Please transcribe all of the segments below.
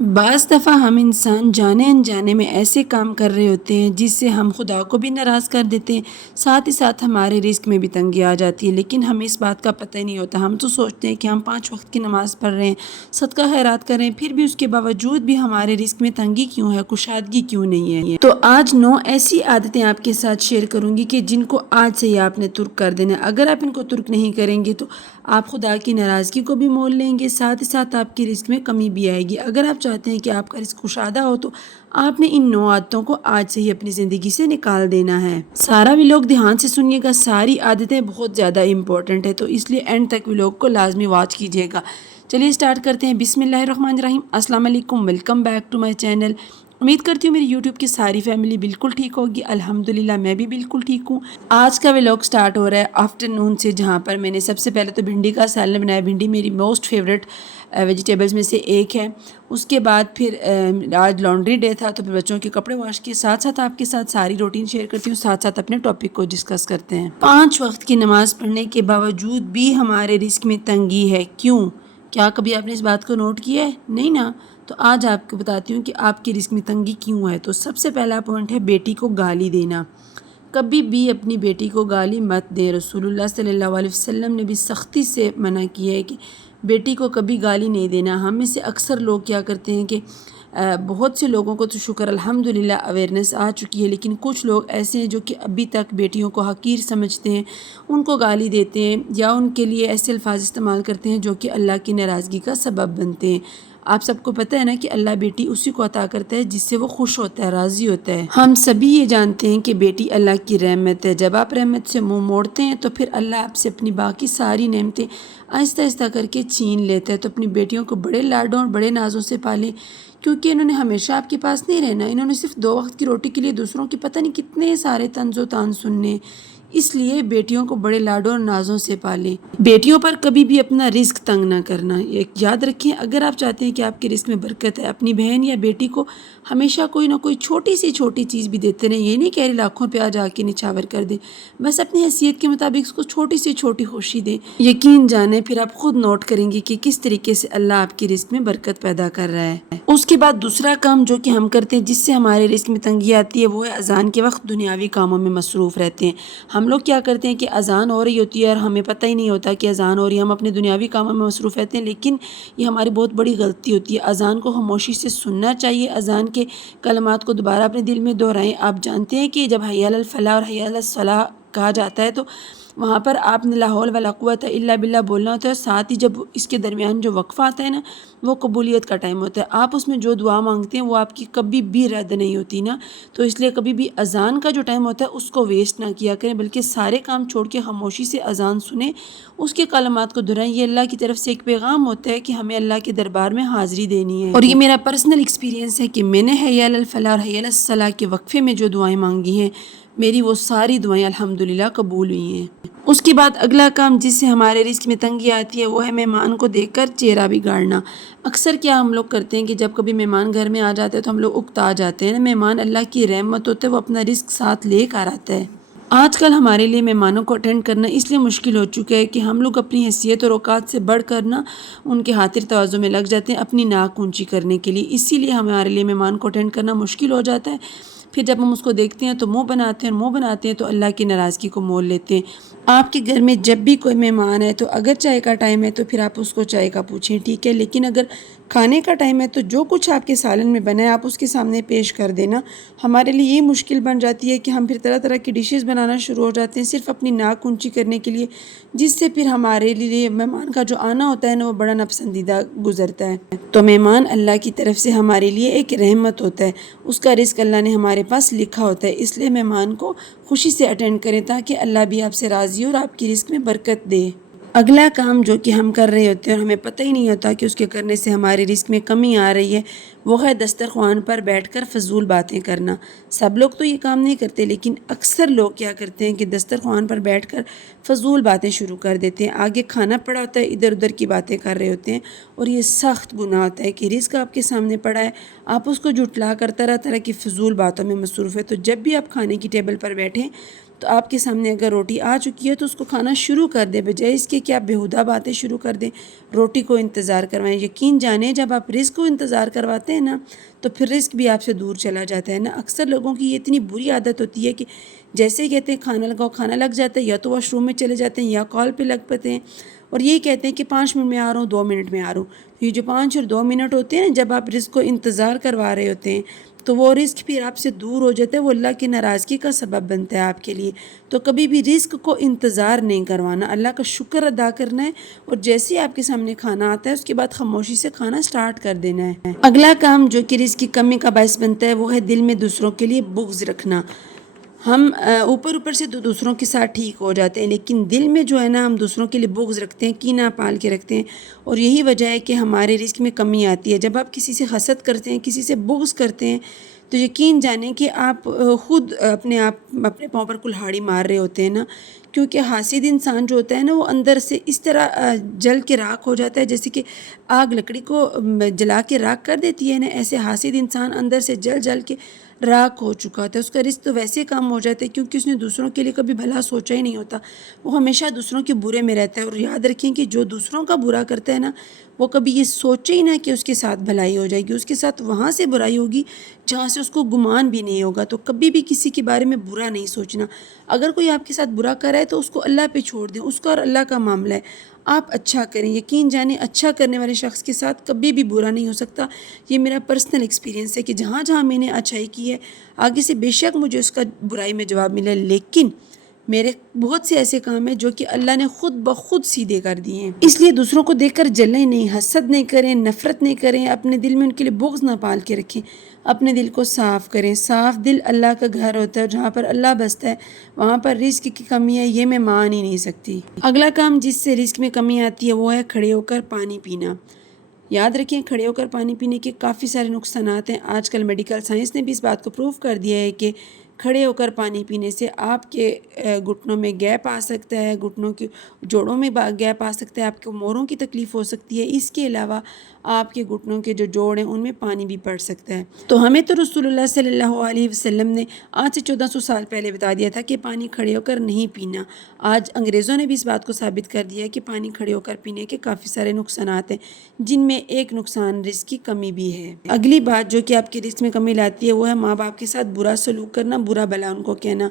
بعض دفعہ ہم انسان جانے انجانے میں ایسے کام کر رہے ہوتے ہیں جس سے ہم خدا کو بھی ناراض کر دیتے ہیں، ساتھ ہی ساتھ ہمارے رزق میں بھی تنگی آ جاتی ہے، لیکن ہمیں اس بات کا پتہ ہی نہیں ہوتا۔ ہم تو سوچتے ہیں کہ ہم 5 وقت کی نماز پڑھ رہے ہیں، صدقہ خیرات کر رہے ہیں، پھر بھی اس کے باوجود بھی ہمارے رزق میں تنگی کیوں ہے، کشادگی کیوں نہیں ہے۔ تو آج 9 ایسی عادتیں آپ کے ساتھ شیئر کروں گی کہ جن کو آج سے ہی آپ نے ترک کر دینا ہے۔ اگر آپ ان کو ترک نہیں کریں گے تو آپ خدا کی ناراضگی کو بھی مول لیں گے، ساتھ ہی ساتھ آپ کی رزق میں کمی بھی آئے گی۔ اگر آپ چاہتے ہیں کہ آپ کا رزق کشادہ ہو تو آپ نے ان 9 عادتوں کو آج سے ہی اپنی زندگی سے نکال دینا ہے۔ سارا ویلوگ دھیان سے سنیے گا، ساری عادتیں بہت زیادہ امپورٹنٹ ہے، تو اس لیے اینڈ تک ویلوگ کو لازمی واچ کیجیے گا۔ چلیے سٹارٹ کرتے ہیں۔ بسم اللہ الرحمن الرحیم۔ السلام علیکم، welcome back to my channel. امید کرتی ہوں میری یوٹیوب کی ساری فیملی بالکل ٹھیک ہوگی۔ الحمدللہ میں بھی بالکل ٹھیک ہوں۔ آج کا ویلوگ سٹارٹ ہو رہا ہے آفٹر نون سے، جہاں پر میں نے سب سے پہلے تو بھنڈی کا سالن بنایا۔ بھنڈی میری موسٹ فیوریٹ ویجیٹیبلز میں سے ایک ہے۔ اس کے بعد پھر آج لانڈری ڈے تھا تو پھر بچوں کے کپڑے واش کیے، ساتھ ساتھ آپ کے ساتھ ساری روٹین شیئر کرتی ہوں، ساتھ ساتھ اپنے ٹاپک کو ڈسکس کرتے ہیں۔ 5 وقت کی نماز پڑھنے کے باوجود بھی ہمارے رزق میں تنگی ہے، کیوں؟ کیا کبھی آپ نے اس بات کو نوٹ کیا ہے؟ نہیں نا؟ تو آج آپ کو بتاتی ہوں کہ آپ کی رزق میں تنگی کیوں ہے۔ تو سب سے پہلا پوائنٹ ہے بیٹی کو گالی دینا۔ کبھی بھی اپنی بیٹی کو گالی مت دیں۔ رسول اللہ صلی اللہ علیہ وسلم نے بھی سختی سے منع کیا ہے کہ بیٹی کو کبھی گالی نہیں دینا۔ ہم میں سے اکثر لوگ کیا کرتے ہیں کہ بہت سے لوگوں کو تو شکر الحمدللہ اویئرنیس آ چکی ہے، لیکن کچھ لوگ ایسے ہیں جو کہ ابھی تک بیٹیوں کو حقیر سمجھتے ہیں، ان کو گالی دیتے ہیں یا ان کے لیے ایسے الفاظ استعمال کرتے ہیں جو کہ اللہ کی ناراضگی کا سبب بنتے ہیں۔ آپ سب کو پتہ ہے نا کہ اللہ بیٹی اسی کو عطا کرتا ہے جس سے وہ خوش ہوتا ہے، راضی ہوتا ہے۔ ہم سبھی یہ جانتے ہیں کہ بیٹی اللہ کی رحمت ہے۔ جب آپ رحمت سے منہ موڑتے ہیں تو پھر اللہ آپ سے اپنی باقی ساری نعمتیں آہستہ آہستہ کر کے چھین لیتا ہے۔ تو اپنی بیٹیوں کو بڑے لاڈوں اور بڑے نازوں سے پالیں، کیونکہ انہوں نے ہمیشہ آپ کے پاس نہیں رہنا، انہوں نے صرف 2 وقت کی روٹی کے لیے دوسروں کی پتہ نہیں کتنے سارے طنز و تان سننے، اس لیے بیٹیوں کو بڑے لاڈوں اور نازوں سے پالیں۔ بیٹیوں پر کبھی بھی اپنا رزق تنگ نہ کرنا۔ یاد رکھیں، اگر آپ چاہتے ہیں کہ آپ کے رزق میں برکت ہے، اپنی بہن یا بیٹی کو ہمیشہ کوئی نہ کوئی چھوٹی سی چھوٹی چیز بھی دیتے رہیں۔ یہ نہیں کہہ رہے لاکھوں پہ آ جا کے نچھاور کر دیں، بس اپنی حیثیت کے مطابق اس کو چھوٹی سی چھوٹی خوشی دیں۔ یقین جانیں پھر آپ خود نوٹ کریں گے کہ کس طریقے سے اللہ آپ کی رزق میں برکت پیدا کر رہا ہے۔ اس کے بعد دوسرا کام جو کہ ہم کرتے ہیں جس سے ہمارے رزق میں تنگی آتی ہے، وہ ہے اذان کے وقت دنیاوی کاموں میں مصروف رہتے ہیں۔ ہم لوگ کیا کرتے ہیں کہ اذان ہو رہی ہوتی ہے اور ہمیں پتہ ہی نہیں ہوتا کہ اذان ہو رہی ہے، ہم اپنے دنیاوی کاموں میں مصروف رہتے ہیں، لیکن یہ ہماری بہت بڑی غلطی ہوتی ہے۔ اذان کو خاموشی سے سننا چاہیے، اذان کے کلمات کو دوبارہ اپنے دل میں دہرائیں۔ آپ جانتے ہیں کہ جب حی علی الفلاح اور حی علی الصلاح کہا جاتا ہے تو وہاں پر آپ نے لا حول ولا قوت الا باللہ بولنا ہوتا ہے، ساتھ ہی جب اس کے درمیان جو وقفہ آتا ہے نا، وہ قبولیت کا ٹائم ہوتا ہے۔ آپ اس میں جو دعا مانگتے ہیں وہ آپ کی کبھی بھی رد نہیں ہوتی نا، تو اس لیے کبھی بھی اذان کا جو ٹائم ہوتا ہے اس کو ویسٹ نہ کیا کریں، بلکہ سارے کام چھوڑ کے خاموشی سے اذان سنیں، اس کے کلمات کو دہرائیں۔ یہ اللہ کی طرف سے ایک پیغام ہوتا ہے کہ ہمیں اللہ کے دربار میں حاضری دینی ہے۔ اور یہ میرا پرسنل ایکسپیرینس ہے کہ میں نے حی علی الفلاح اور حی علی الصلاح کے وقفے میں جو دعائیں مانگی ہیں، میری وہ ساری دعائیں الحمدللہ قبول ہوئی ہیں۔ اس کے بعد اگلا کام جس سے ہمارے رزق میں تنگی آتی ہے وہ ہے مہمان کو دیکھ کر چہرہ بگاڑنا۔ اکثر کیا ہم لوگ کرتے ہیں کہ جب کبھی مہمان گھر میں آ جاتے ہیں تو ہم لوگ اکتا جاتے ہیں نا، مہمان اللہ کی رحمت ہوتے ہیں، وہ اپنا رزق ساتھ لے کر آتا ہے۔ آج کل ہمارے لیے مہمانوں کو اٹینڈ کرنا اس لیے مشکل ہو چکا ہے کہ ہم لوگ اپنی حیثیت اور اوقات سے بڑھ کر نا ان کے خاطر تواضع میں لگ جاتے ہیں اپنی ناک اونچی کرنے کے لیے، اسی لیے ہمارے لیے مہمان کو اٹینڈ کرنا مشکل ہو جاتا ہے۔ پھر جب ہم اس کو دیکھتے ہیں تو منہ بناتے ہیں تو اللہ کی ناراضگی کو مول لیتے ہیں۔ آپ کے گھر میں جب بھی کوئی مہمان ہے تو اگر چائے کا ٹائم ہے تو پھر آپ اس کو چائے کا پوچھیں، ٹھیک ہے، لیکن اگر کھانے کا ٹائم ہے تو جو کچھ آپ کے سالن میں بنا ہے آپ اس کے سامنے پیش کر دینا۔ ہمارے لیے یہ مشکل بن جاتی ہے کہ ہم پھر طرح طرح کی ڈشز بنانا شروع ہو جاتے ہیں صرف اپنی ناک اونچی کرنے کے لیے، جس سے پھر ہمارے لیے مہمان کا جو آنا ہوتا ہے نا وہ بڑا ناپسندیدہ گزرتا ہے۔ تو مہمان اللہ کی طرف سے ہمارے لیے ایک رحمت ہوتا ہے، اس کا رزق اللہ نے ہمارے پاس لکھا ہوتا ہے، اس لیے مہمان کو خوشی سے اٹینڈ کریں تاکہ اللہ بھی آپ سے راضی اور آپ کی رزق میں برکت دے۔ اگلا کام جو کہ ہم کر رہے ہوتے ہیں اور ہمیں پتہ ہی نہیں ہوتا کہ اس کے کرنے سے ہمارے رزق میں کمی آ رہی ہے، وہ ہے دسترخوان پر بیٹھ کر فضول باتیں کرنا۔ سب لوگ تو یہ کام نہیں کرتے، لیکن اکثر لوگ کیا کرتے ہیں کہ دسترخوان پر بیٹھ کر فضول باتیں شروع کر دیتے ہیں۔ آگے کھانا پڑا ہوتا ہے، ادھر ادھر کی باتیں کر رہے ہوتے ہیں، اور یہ سخت گناہ ہوتا ہے کہ رزق آپ کے سامنے پڑا ہے، آپ اس کو جھٹلا کر طرح طرح کی فضول باتوں میں مصروف ہے۔ تو جب بھی آپ کھانے کی ٹیبل پر بیٹھیں تو آپ کے سامنے اگر روٹی آ چکی ہے تو اس کو کھانا شروع کر دیں، بجائے اس کے کہ آپ بیہودہ باتیں شروع کر دیں، روٹی کو انتظار کروائیں۔ یقین جانیں جب آپ رزق کو انتظار کرواتے ہیں نا تو پھر رزق بھی آپ سے دور چلا جاتا ہے نا۔ اکثر لوگوں کی یہ اتنی بری عادت ہوتی ہے کہ جیسے ہی کہتے ہیں کھانا لگاؤ، کھانا لگ جاتا ہے، یا تو واش روم میں چلے جاتے ہیں یا کال پہ لگ پاتے ہیں، اور یہی کہتے ہیں کہ 5 منٹ میں آ رہا ہوں، 2 منٹ میں آ رہا ہوں۔ یہ جو 5 اور 2 منٹ ہوتے ہیں جب آپ رزق کو انتظار کروا رہے ہوتے ہیں تو وہ رزق پھر آپ سے دور ہو جاتا ہے، وہ اللہ کی ناراضگی کا سبب بنتا ہے آپ کے لیے۔ تو کبھی بھی رزق کو انتظار نہیں کروانا، اللہ کا شکر ادا کرنا ہے، اور جیسے ہی آپ کے سامنے کھانا آتا ہے اس کے بعد خاموشی سے کھانا سٹارٹ کر دینا ہے۔ اگلا کام جو کہ رزق کی کمی کا باعث بنتا ہے وہ ہے دل میں دوسروں کے لیے بغض رکھنا۔ ہم اوپر سے دوسروں کے ساتھ ٹھیک ہو جاتے ہیں، لیکن دل میں جو ہے نا ہم دوسروں کے لیے بغض رکھتے ہیں، کینہ پال کے رکھتے ہیں، اور یہی وجہ ہے کہ ہمارے رزق میں کمی آتی ہے۔ جب آپ کسی سے حسد کرتے ہیں، کسی سے بغض کرتے ہیں، تو یقین جانیں کہ آپ خود اپنے پاؤں پر کلہاڑی مار رہے ہوتے ہیں نا، کیونکہ حاسد انسان جو ہوتا ہے نا وہ اندر سے اس طرح جل کے راکھ ہو جاتا ہے، جیسے کہ آگ لکڑی کو جلا کے راکھ کر دیتی ہے نا، ایسے حاسد انسان اندر سے جل کے راکھ ہو چکا ہوتا ہے۔ اس کا رزق تو ویسے کام ہو جاتا ہے کیونکہ اس نے دوسروں کے لیے کبھی بھلا سوچا ہی نہیں ہوتا، وہ ہمیشہ دوسروں کے برے میں رہتا ہے۔ اور یاد رکھیں کہ جو دوسروں کا برا کرتا ہے نا وہ کبھی یہ سوچے ہی نہ کہ اس کے ساتھ بھلائی ہو جائے گی، اس کے ساتھ وہاں سے برائی ہوگی جہاں سے اس کو گمان بھی نہیں ہوگا۔ تو کبھی بھی کسی کے بارے میں برا نہیں سوچنا۔ اگر کوئی آپ کے ساتھ برا کر رہا ہے تو اس کو اللہ پہ چھوڑ دیں، اس کا اور اللہ کا معاملہ ہے، آپ اچھا کریں۔ یقین جانیں اچھا کرنے والے شخص کے ساتھ کبھی بھی برا نہیں ہو سکتا۔ یہ میرا پرسنل ایکسپیرینس ہے کہ جہاں جہاں میں نے اچھائی کی ہے آگے سے بے شک مجھے اس کا برائی میں جواب ملا، لیکن میرے بہت سے ایسے کام ہیں جو کہ اللہ نے خود بخود سیدھے کر دیے ہیں۔ اس لیے دوسروں کو دیکھ کر جلیں نہیں، حسد نہیں کریں، نفرت نہیں کریں، اپنے دل میں ان کے لیے بغض نہ پال کے رکھیں، اپنے دل کو صاف کریں۔ صاف دل اللہ کا گھر ہوتا ہے، جہاں پر اللہ بستا ہے وہاں پر رزق کی کمی ہے یہ میں مان ہی نہیں سکتی۔ اگلا کام جس سے رزق میں کمی آتی ہے وہ ہے کھڑے ہو کر پانی پینا۔ یاد رکھیں کھڑے ہو کر پانی پینے کے کافی سارے نقصانات ہیں۔ آج کل میڈیکل سائنس نے بھی اس بات کو پروف کر دیا ہے کہ کھڑے ہو کر پانی پینے سے آپ کے گھٹنوں میں گیپ آ سکتا ہے، گھٹنوں کے جوڑوں میں گیپ آ سکتا ہے، آپ کو موڑوں کی تکلیف ہو سکتی ہے، اس کے علاوہ آپ کے گھٹنوں کے جو جوڑ ہیں ان میں پانی بھی پڑ سکتا ہے۔ تو ہمیں تو رسول اللہ صلی اللہ علیہ وسلم نے آج سے 1400 سال پہلے بتا دیا تھا کہ پانی کھڑے ہو کر نہیں پینا۔ آج انگریزوں نے بھی اس بات کو ثابت کر دیا ہے کہ پانی کھڑے ہو کر پینے کے کافی سارے نقصانات ہیں، جن میں ایک نقصان رزق کی کمی بھی ہے۔ اگلی بات جو کہ آپ کی رزق میں کمی لاتی ہے وہ ہے ماں باپ کے ساتھ برا سلوک کرنا، برا بھلا ان کو کہنا۔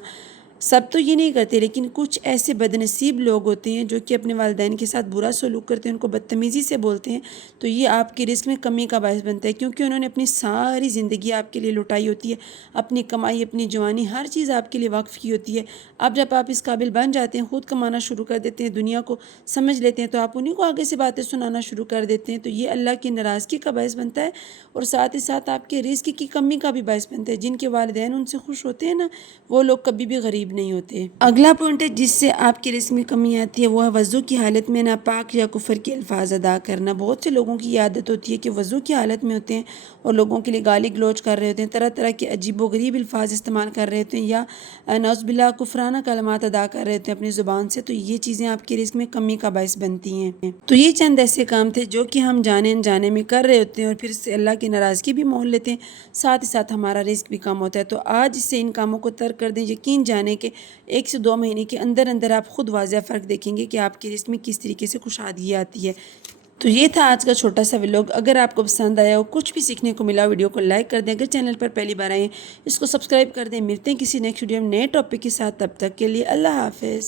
سب تو یہ نہیں کرتے، لیکن کچھ ایسے بد نصیب لوگ ہوتے ہیں جو کہ اپنے والدین کے ساتھ برا سلوک کرتے ہیں، ان کو بدتمیزی سے بولتے ہیں، تو یہ آپ کے رزق میں کمی کا باعث بنتا ہے، کیونکہ انہوں نے اپنی ساری زندگی آپ کے لیے لٹائی ہوتی ہے، اپنی کمائی، اپنی جوانی، ہر چیز آپ کے لیے وقف کی ہوتی ہے۔ اب جب آپ اس قابل بن جاتے ہیں، خود کمانا شروع کر دیتے ہیں، دنیا کو سمجھ لیتے ہیں، تو آپ انہیں کو آگے سے باتیں سنانا شروع کر دیتے ہیں، تو یہ اللہ کی ناراضگی کا باعث بنتا ہے، اور ساتھ ہی ساتھ آپ کے رزق کی کمی کا بھی باعث بنتا ہے۔ جن کے والدین ان سے خوش ہوتے ہیں نا وہ لوگ کبھی بھی غریب نہیں ہوتے۔ اگلا پوائنٹ ہے جس سے آپ کے رزق میں کمی آتی ہے وہ ہے وضو کی حالت میں ناپاک یا کفر کے الفاظ ادا کرنا۔ بہت سے لوگوں کی عادت ہوتی ہے کہ وضو کی حالت میں ہوتے ہیں اور لوگوں کے لیے گالی گلوچ کر رہے ہوتے ہیں، طرح طرح کے عجیب و غریب الفاظ استعمال کر رہے ہوتے ہیں، یا نعوذ باللہ کفرانہ کلمات ادا کر رہے ہوتے ہیں اپنی زبان سے، تو یہ چیزیں آپ کے رزق میں کمی کا باعث بنتی ہیں۔ تو یہ چند ایسے کام تھے جو کہ ہم جانے انجانے میں کر رہے ہوتے ہیں اور پھر سے اللہ کی ناراضگی بھی مول لیتے ہیں، ساتھ ہی ساتھ ہمارا رزق بھی کم ہوتا ہے۔ تو آج اس سے ان کاموں کو ترک کر دیں، یقین جانے کہ 1 سے 2 مہینے کے اندر اندر آپ خود واضح فرق دیکھیں گے کہ آپ کے رزق میں کس طریقے سے کشادگی آتی ہے۔ تو یہ تھا آج کا چھوٹا سا ولاگ۔ اگر آپ کو پسند آیا ہو، کچھ بھی سیکھنے کو ملا، ویڈیو کو لائک کر دیں، اگر چینل پر پہلی بار آئے ہیں اس کو سبسکرائب کر دیں۔ ملتے ہیں کسی نیکسٹ ویڈیو میں نئے ٹاپک کے ساتھ، تب تک کے لیے اللہ حافظ۔